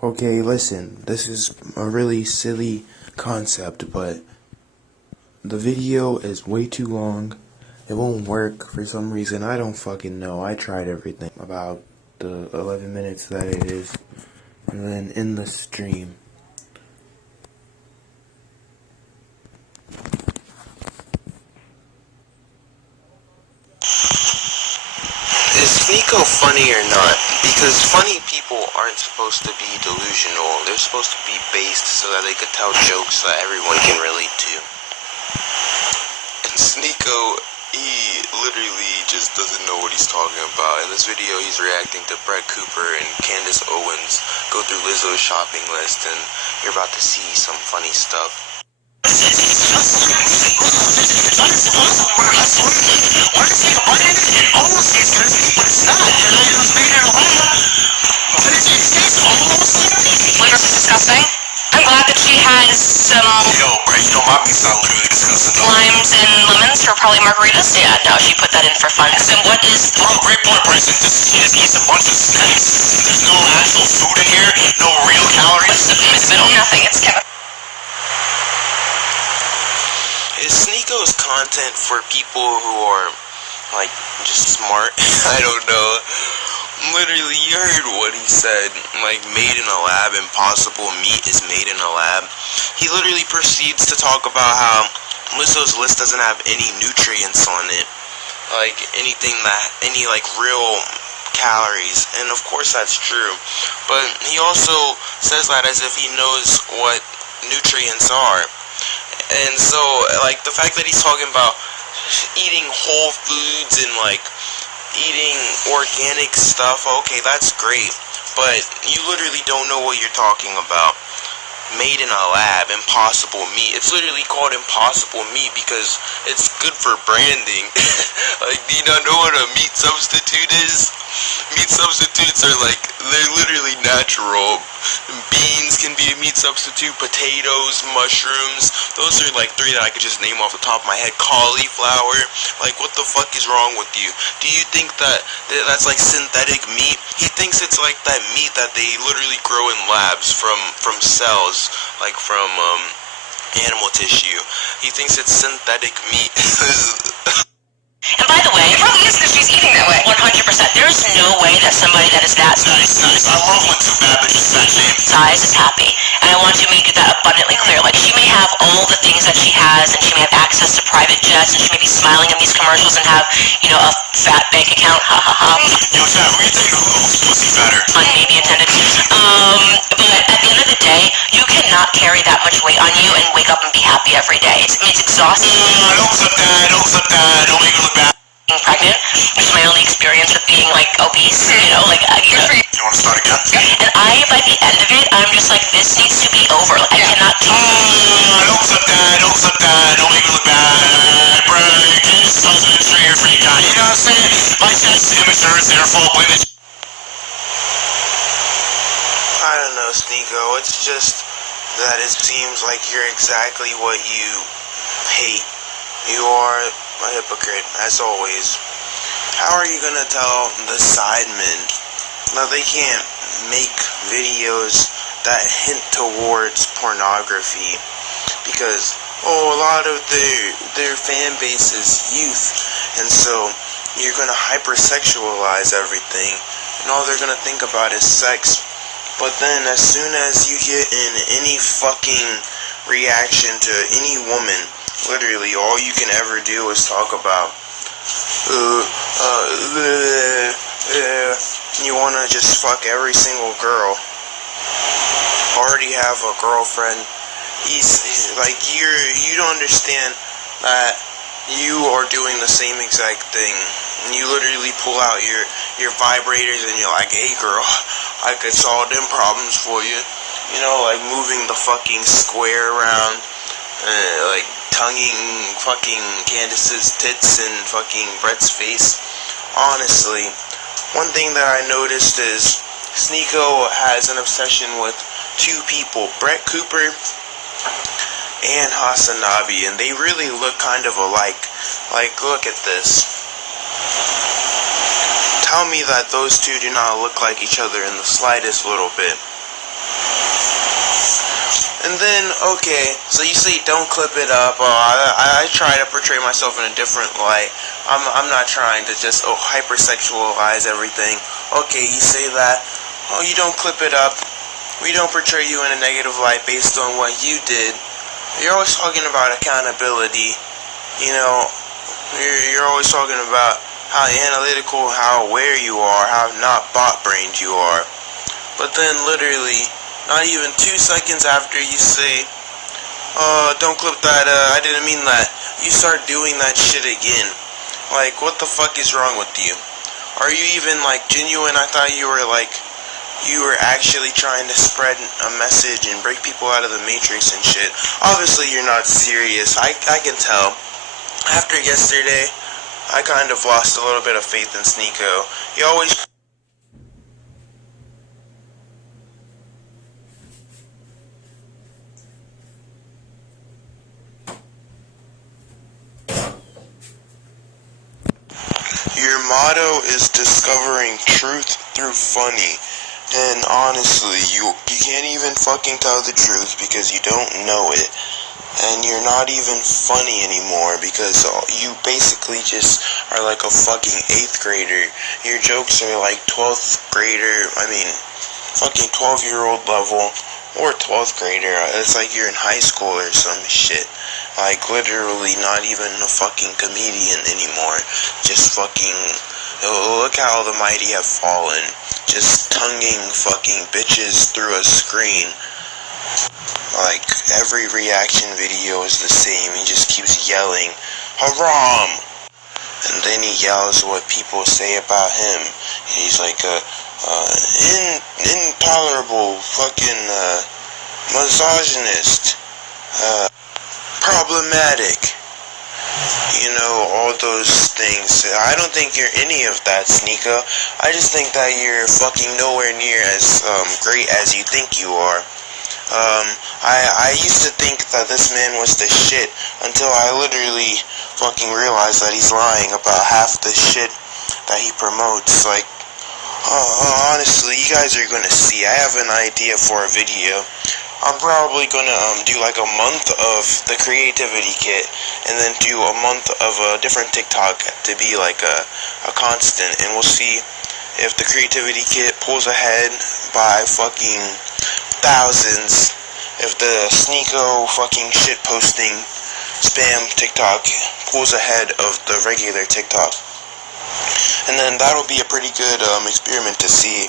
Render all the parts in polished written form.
Okay, listen, this is a really silly concept, but the video is way too long. It won't work for some reason. I don't fucking know. I tried everything about the 11 minutes that it is, and then in the stream. Is sneako funny or not? Because funny people aren't supposed to be delusional. They're supposed to be based so that they could tell jokes that everyone can relate to. And sneako, he literally just doesn't know what he's talking about. In this video, he's reacting to Bret and Candace Owens go through Lizzo's shopping list, and you're about to see some funny stuff. Disgusting. I'm glad that she has some Bret, you know my meat's not literally disgusting. limes and lemons for probably margaritas. Yeah, no, she put that in for fun. So what is... Bro, great point, Bryson. She just eats a bunch of snacks. There's no actual food in here, no real calories. It's middle nothing. It's Kevin. Is sneako's content for people who are, like, just smart? I don't know. Literally, you heard what he said. Like, made in a lab, impossible meat is made in a lab. He literally proceeds to talk about how Lizzo's list doesn't have any nutrients on it. Like, any, like, real calories. And of course that's true. But he also says that as if he knows what nutrients are. And so, like, the fact that he's talking about eating whole foods and, like, eating organic stuff, okay, that's great. But you literally don't know what you're talking about. Made in a lab, impossible meat. It's literally called impossible meat because it's good for branding. Like, do you not know what a meat substitute is? Meat substitutes are like, they're literally natural. Beans can be a meat substitute, potatoes, mushrooms. Those are like three that I could just name off the top of my head. Cauliflower. Like, what the fuck is wrong with you? Do you think that that's like synthetic meat? He thinks it's like that meat that they literally grow in labs from cells, like from animal tissue. He thinks it's synthetic meat. And by the way, it probably is because she's eating that way. 100%. There's no way that somebody that is that Nice. I love when two bad bitches fat shame. size is happy. And I want to make that abundantly clear. Like, she may have all the things that she has, and she may have access to private jets, and she may be smiling in these commercials and have, you know, a fat bank account. Ha ha ha. Yo, Chad, who you think who's pussy fatter? Pun maybe intended. But at the end of the day, you cannot carry that much weight on you and wake up and be happy every day. It's exhausting. Don't flip that, don't make it look bad. Being pregnant, which is my only experience with being, like, obese, you know, like, You want to start again? and by the end of it, I'm just like, this needs to be over. Like, I cannot do Don't flip that, don't make it look bad. Bret, can you just tell us an exterior for you guys? You know what I'm saying? My chest immature, it's their fault, blame it. I don't know, Sneako. It's just that it seems like you're exactly what you hate. You are a hypocrite, as always. How are you gonna tell the sidemen that they can't make videos that hint towards pornography? Because, a lot of their fan base is youth, and so you're gonna hypersexualize everything, and all they're gonna think about is sex. But then, as soon as you get in any fucking reaction to any woman, literally all you can ever do is talk about, you wanna just fuck every single girl, already have a girlfriend. He's like, you don't understand that you are doing the same exact thing. And you literally pull out your vibrators and you're like, hey girl, I could solve them problems for you. You know, like moving the fucking square around, like tonguing fucking Candace's tits and fucking Bret's face. Honestly, one thing that I noticed is sneako has an obsession with two people, Bret and Hasan, and they really look kind of alike. Like, look at this. Tell me that those two do not look like each other in the slightest little bit. And then, okay, so you say don't clip it up. I try to portray myself in a different light. I'm not trying to just hypersexualize everything. Okay, you say that. Oh, you don't clip it up. We don't portray you in a negative light based on what you did. You're always talking about accountability. You know, you're always talking about how analytical, how aware you are, how not bot-brained you are. But then literally, not even 2 seconds after you say, don't clip that, I didn't mean that, you start doing that shit again. Like, what the fuck is wrong with you? Are you even, like, genuine? I thought you were, like, you were actually trying to spread a message and break people out of the matrix and shit. Obviously, you're not serious. I can tell. After yesterday, I kind of lost a little bit of faith in Sneako. He always... Your motto is discovering truth through funny, and honestly, you can't even fucking tell the truth because you don't know it, and you're not even funny anymore because you basically just are like a fucking 8th grader. Your jokes are like 12th grader, fucking 12-year-old level, or 12th grader. It's like you're in high school or some shit. Like, literally not even a fucking comedian anymore. Just fucking, look how the mighty have fallen. Just tonguing fucking bitches through a screen. Like, every reaction video is the same. He just keeps yelling, haram! And then he yells what people say about him. He's like a, intolerable fucking, misogynist. Problematic. You know, all those things. I don't think you're any of that, Sneako. I just think that you're fucking nowhere near as great as you think you are. I used to think that this man was the shit until I literally fucking realized that he's lying about half the shit that he promotes. Like, honestly, you guys are gonna see. I have an idea for a video. I'm probably gonna do like a month of the creativity kit and then do a month of a different TikTok to be like a constant, and we'll see if the creativity kit pulls ahead by fucking thousands, if the Sneako fucking shit posting spam TikTok pulls ahead of the regular TikTok. And then that'll be a pretty good experiment to see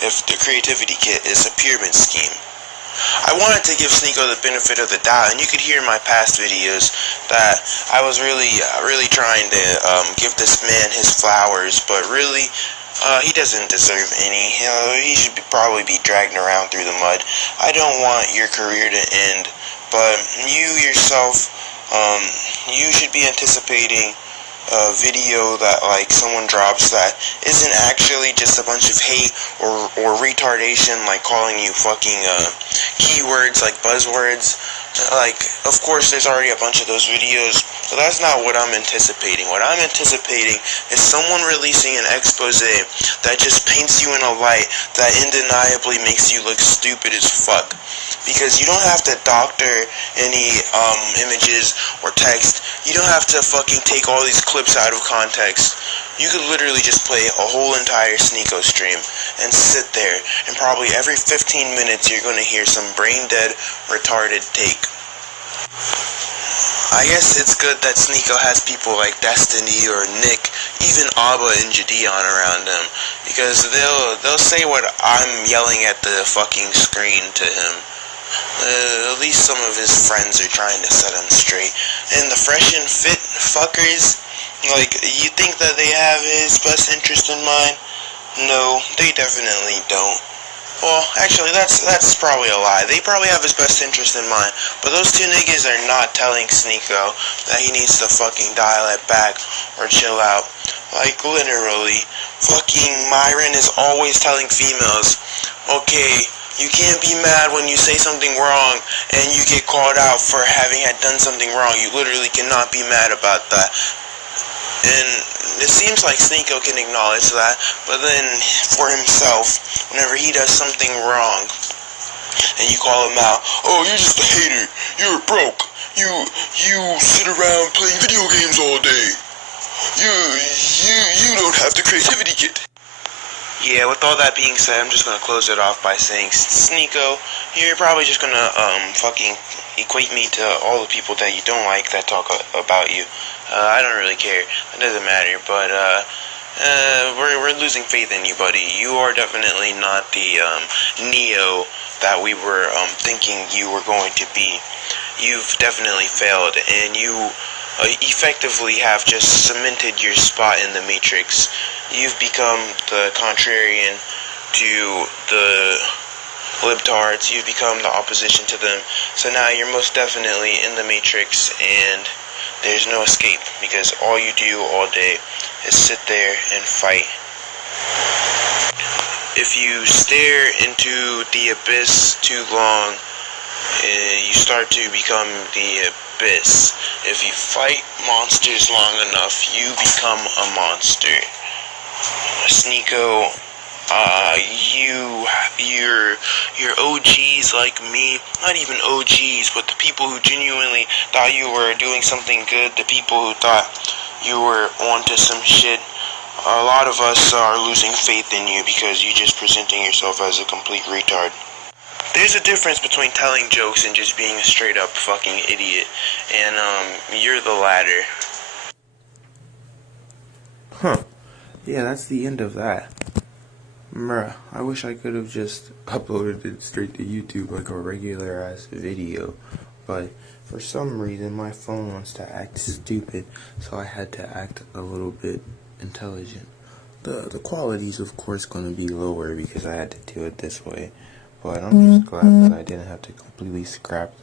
if the creativity kit is a pyramid scheme. I wanted to give Sneako the benefit of the doubt, and you could hear in my past videos that I was really trying to give this man his flowers, but really, he doesn't deserve any. He should probably be dragged around through the mud. I don't want your career to end, but you yourself, you should be anticipating a video that like someone drops that isn't actually just a bunch of hate or retardation, like calling you fucking keywords like buzzwords. Like, of course there's already a bunch of those videos, but that's not what I'm anticipating. What I'm anticipating is someone releasing an expose that just paints you in a light that undeniably makes you look stupid as fuck. Because you don't have to doctor any images or text. You don't have to fucking take all these clips out of context. You could literally just play a whole entire Sneako stream and sit there, and probably every 15 minutes you're gonna hear some brain-dead, retarded take. I guess it's good that Sneako has people like Destiny or Nick, even Abba and Jadion around him, because they'll say what I'm yelling at the fucking screen to him. At least some of his friends are trying to set him straight. And the fresh and fit fuckers, like, you think that they have his best interest in mind? No, they definitely don't. Well, actually, that's probably a lie. They probably have his best interest in mind, but those two niggas are not telling Sneako that he needs to fucking dial it back or chill out. Like, literally, fucking Myron is always telling females, okay, you can't be mad when you say something wrong and you get called out for having had done something wrong. You literally cannot be mad about that. And it seems like Sneako can acknowledge that, but then for himself, whenever he does something wrong, and you call him out. Oh, you're just a hater. You're broke. You sit around playing video games all day. You don't have the creativity kit. Yeah, with all that being said, I'm just gonna close it off by saying, Sneako, you're probably just gonna fucking equate me to all the people that you don't like that talk about you. I don't really care. It doesn't matter. But we're losing faith in you, buddy. You are definitely not the Neo that we were thinking you were going to be. You've definitely failed, and you effectively have just cemented your spot in the Matrix. You've become the contrarian to the libtards. You've become the opposition to them. So now you're most definitely in the Matrix, and there's no escape, because all you do all day is sit there and fight. If you stare into the abyss too long, you start to become the abyss. If you fight monsters long enough, you become a monster. Sneako, your OGs like me, not even OGs, but the people who genuinely thought you were doing something good, the people who thought you were onto some shit, a lot of us are losing faith in you because you're just presenting yourself as a complete retard. There's a difference between telling jokes and just being a straight up fucking idiot, and you're the latter. Huh. Yeah, that's the end of that. Bruh, I wish I could have just uploaded it straight to YouTube like a regular ass video, but for some reason my phone wants to act stupid, so I had to act a little bit intelligent. The quality's of course going to be lower because I had to do it this way, but I'm just glad that I didn't have to completely scrap